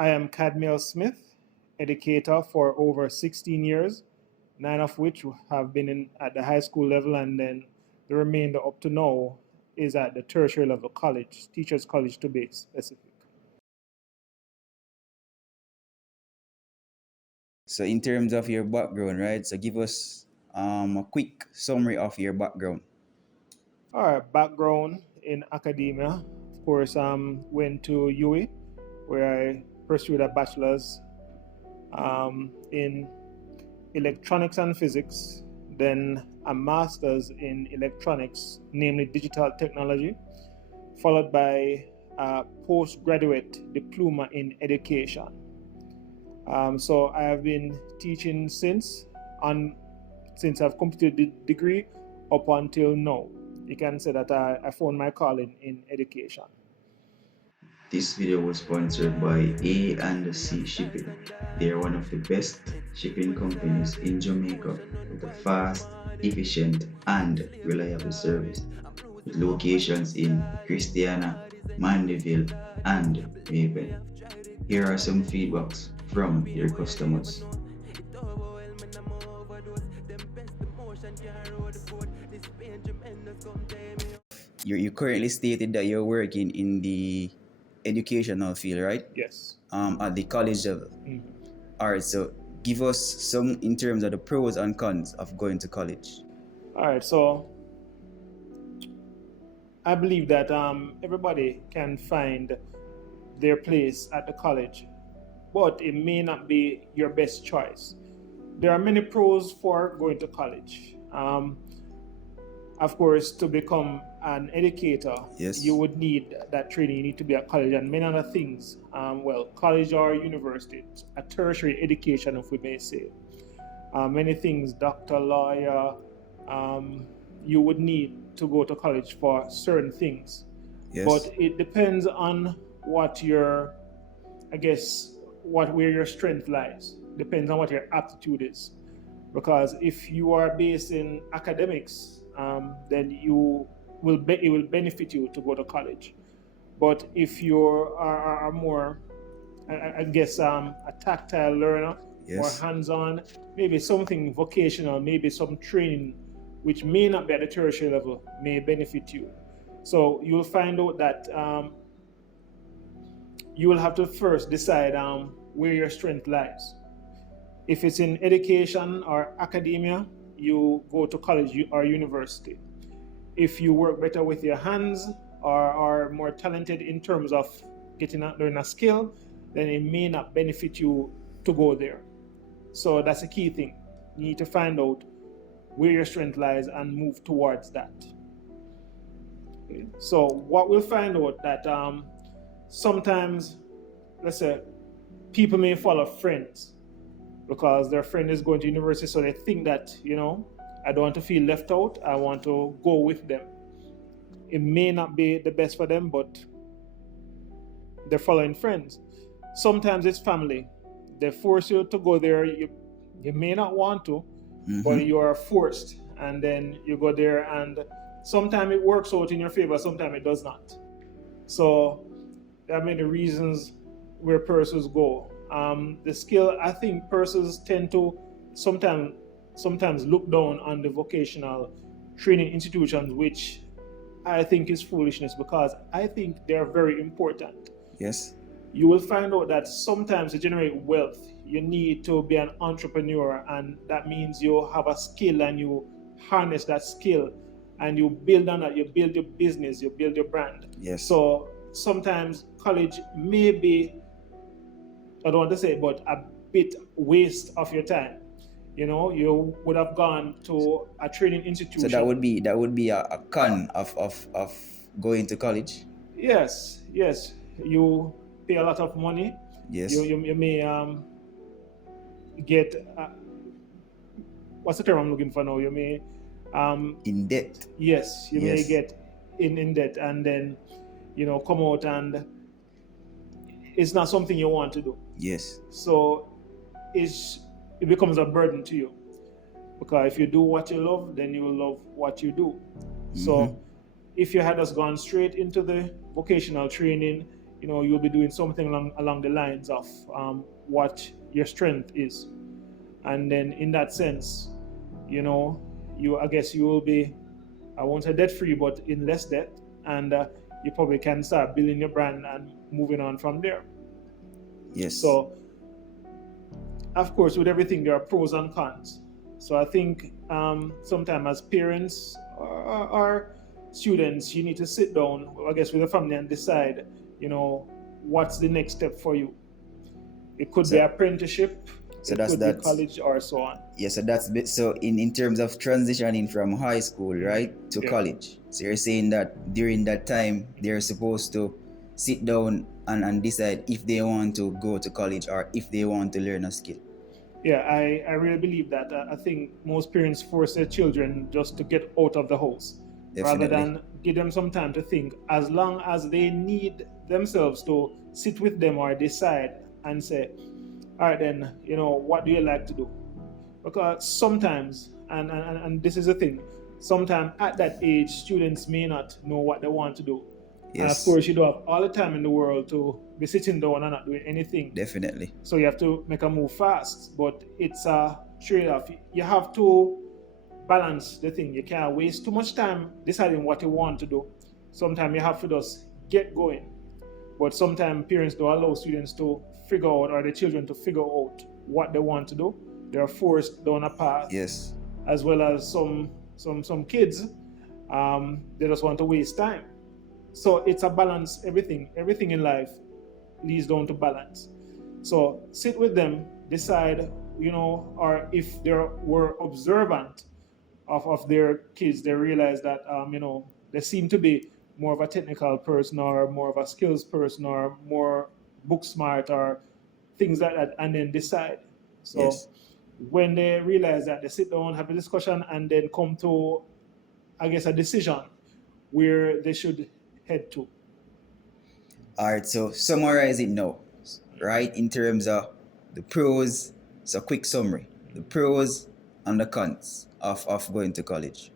I am Kadmiel Smith, educator for over 16 years, 9 of which have been at the high school level, and then the remainder up to now is at the tertiary level college, teachers college to be specific. So in terms of your background, right? So give us a quick summary of your background. All right, background in academia. Of course, went to UWI, where I pursued a bachelor's in electronics and physics, then a master's in electronics, namely digital technology, followed by a postgraduate diploma in education. So I have been teaching since I've completed the degree up until now. You can say that I found my calling in education. This video was sponsored by A&C Shipping. They are one of the best shipping companies in Jamaica with a fast, efficient, and reliable service, with locations in Christiana, Mandeville, and Maven. Here are some feedbacks from their customers. You currently stated that you're working in the educational field, right? Yes. At the college level. Mhm. All right. So give us some in terms of the pros and cons of going to college. All right. So I believe that everybody can find their place at the college, but it may not be your best choice. There are many pros for going to college. Of course, to become an educator, Yes. you would need that training. You need to be at college and many other things. College or university, a tertiary education, if we may say. Many things, doctor, lawyer, you would need to go to college for certain things. Yes. But it depends on what where your strength lies. Depends on what your aptitude is. Because if you are based in academics, then it will benefit you to go to college. But if you are more, a tactile learner, Yes. or hands-on, maybe something vocational, maybe some training, which may not be at the tertiary level, may benefit you. So you'll find out that you will have to first decide where your strength lies. If it's in education or academia, you go to college or university. If you work better with your hands or are more talented in terms of learning a skill, then it may not benefit you to go there. So that's a key thing. You need to find out where your strength lies and move towards that. Okay. So what we'll find out that sometimes, let's say, people may follow friends because their friend is going to university, so they think that, I don't want to feel left out, I want to go with them. It may not be the best for them, but they're following friends. Sometimes it's family. They force you to go there. You may not want to, but you are forced, and then you go there, and sometimes it works out in your favor, sometimes it does not. So there are many reasons where persons go. The skill, I think persons tend to sometimes look down on the vocational training institutions, which I think is foolishness, because I think they're very important. Yes. You will find out that sometimes to generate wealth, you need to be an entrepreneur, and that means you have a skill and you harness that skill and you build on that, you build your business, you build your brand. Yes. So sometimes college may be, I don't want to say, but a bit waste of your time. You would have gone to a training institution. So that would be a con of going to college. Yes. You pay a lot of money. Yes. You may get what's the term I'm looking for now? You may in debt. Yes, you may get in debt, and then come out and it's not something you want to do. Yes. So it becomes a burden to you, because if you do what you love, then you will love what you do. So if you had us gone straight into the vocational training, you'll be doing something along the lines of what your strength is. And then in that sense, I guess you will be, I won't say debt free, but in less debt. And you probably can start building your brand and moving on from there. Yes. So, of course, with everything, there are pros and cons. So I think sometimes as parents or students, you need to sit down, I guess, with the family and decide, what's the next step for you. It could be apprenticeship, so it that's could be college, or so on. Yeah, so that's so in terms of transitioning from high school, right, to college. So you're saying that during that time they're supposed to sit down and decide if they want to go to college or if they want to learn a skill. Yeah, I really believe that. I think most parents force their children just to get out of the house. Definitely. Rather than give them some time to think. As long as they need themselves to sit with them or decide and say, all right then, what do you like to do? Because sometimes, and this is the thing, sometimes at that age, students may not know what they want to do. Yes. And of course, you don't have all the time in the world to be sitting down and not doing anything. Definitely. So you have to make a move fast, but it's a trade-off. You have to balance the thing. You can't waste too much time deciding what you want to do. Sometimes you have to just get going. But sometimes parents don't allow students to figure out, or the children to figure out what they want to do. They're forced down a path. Yes. As well as some kids, they just want to waste time. So it's a balance. Everything in life leads down to balance. So sit with them, decide, or if they were observant of their kids, they realize that, they seem to be more of a technical person or more of a skills person or more book smart or things like that, and then decide. So yes. When they realize that, they sit down, have a discussion, and then come to, I guess, a decision where they should head to. All right, so summarize it now, right? In terms of the pros, so quick summary, the pros and the cons of going to college.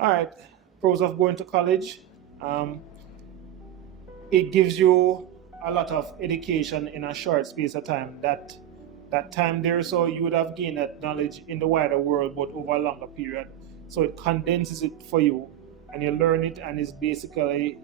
All right, pros of going to college. It gives you a lot of education in a short space of time. That time there, so you would have gained that knowledge in the wider world, but over a longer period. So it condenses it for you, and you learn it, and it's basically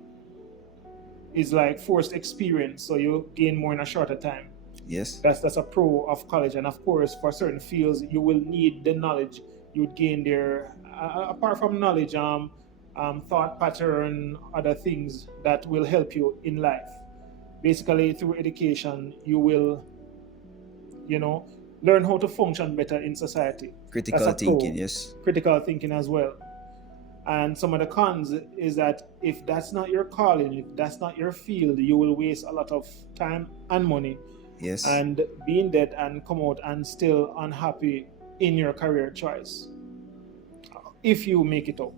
is like forced experience. So you gain more in a shorter time. Yes. That's a pro of college, and of course, for certain fields, you will need the knowledge you would gain there. Apart from knowledge, thought pattern, other things that will help you in life. Basically, through education, you will, learn how to function better in society. Critical thinking, yes. Critical thinking as well. And some of the cons is that if that's not your calling, if that's not your field, you will waste a lot of time and money. Yes. And be in debt and come out and still unhappy in your career choice. If you make it out.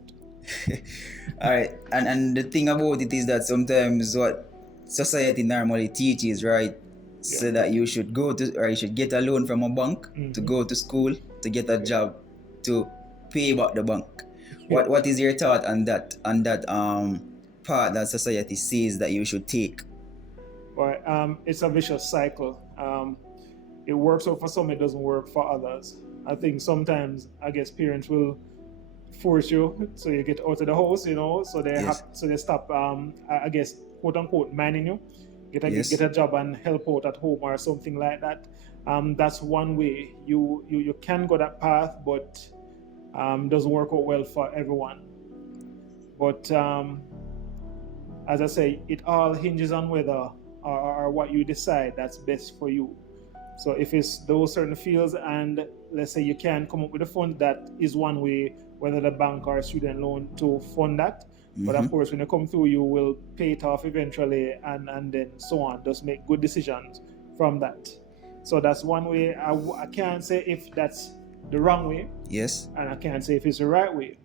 All right. And the thing about it is that sometimes what society normally teaches, right? So that you should go to, or you should get a loan from a bank to go to school, to get a job, to pay back the bank. What is your thought on that part that society says that you should take? Well, it's a vicious cycle. It works out for some, it doesn't work for others. I think sometimes, I guess, parents will force you so you get out of the house, so they stop, I guess, quote unquote, minding you. Get a job and help out at home or something like that. That's one way. You can go that path, but doesn't work out well for everyone. But as I say, it all hinges on whether or what you decide that's best for you. So if it's those certain fields, and let's say you can come up with a fund, that is one way, whether the bank or a student loan, to fund that. But of course, when you come through, you will pay it off eventually, and then so on. Just make good decisions from that. So that's one way. I can't say if that's the wrong way. Yes. And I can't say if it's the right way,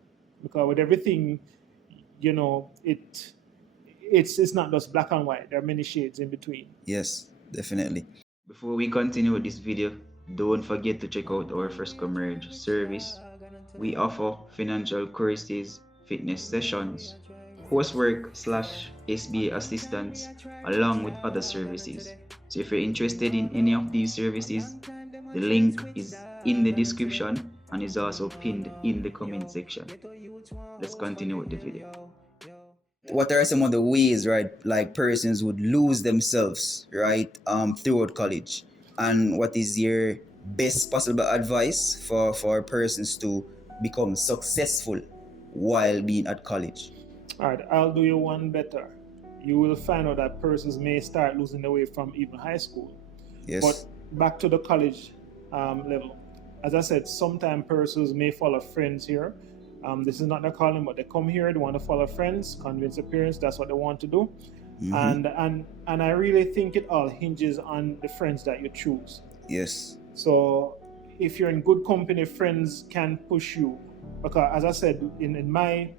because with everything, it's not just black and white. There are many shades in between. Yes, definitely. Before we continue with this video, don't forget to check out our Fresco Merge service. We offer financial courses, fitness sessions, Coursework/S.B.A assistance along with other services. So if you're interested in any of these services, the link is in the description and is also pinned in the comment section. Let's continue with the video. What are some of the ways, right, like persons would lose themselves, right, throughout college? And what is your best possible advice for persons to become successful while being at college? All right, I'll do you one better. You will find out that persons may start losing their way from even high school. Yes. But back to the college level. As I said, sometimes persons may follow friends here. This is not their calling, but they come here, they want to follow friends, convince their parents, that's what they want to do. And I really think it all hinges on the friends that you choose. Yes. So if you're in good company, friends can push you. Because as I said, in my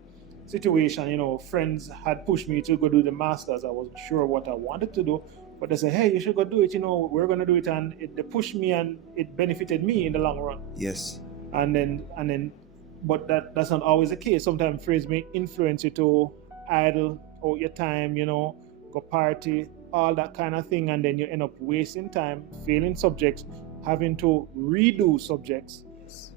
situation, you know, friends had pushed me to go do the masters. I wasn't sure what I wanted to do, but they said, hey, you should go do it, you know, we're going to do it. And they pushed me and it benefited me in the long run. Yes. And then but that's not always the case. Sometimes friends may influence you to idle out your time, you know, go party, all that kind of thing, and then you end up wasting time, failing subjects, having to redo subjects,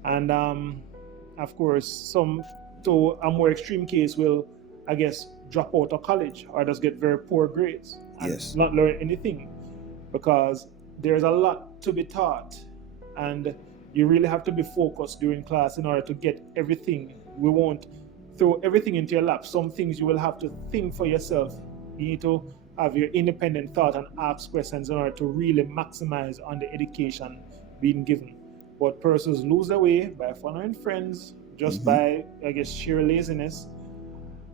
and of course some, to a more extreme case, will, I guess, drop out of college or just get very poor grades and Yes. not learn anything, because there's a lot to be taught, and you really have to be focused during class in order to get everything. We won't throw everything into your lap. Some things you will have to think for yourself. You need to have your independent thought and ask questions in order to really maximize on the education being given. But persons lose their way by following friends, just by, I guess, sheer laziness.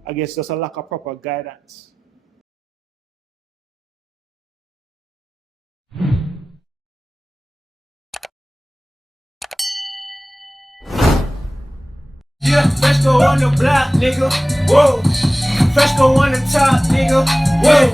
I guess just a lack of proper guidance. Yeah, Fresco on the block, nigga. Whoa. Fresco on the top, nigga. Whoa.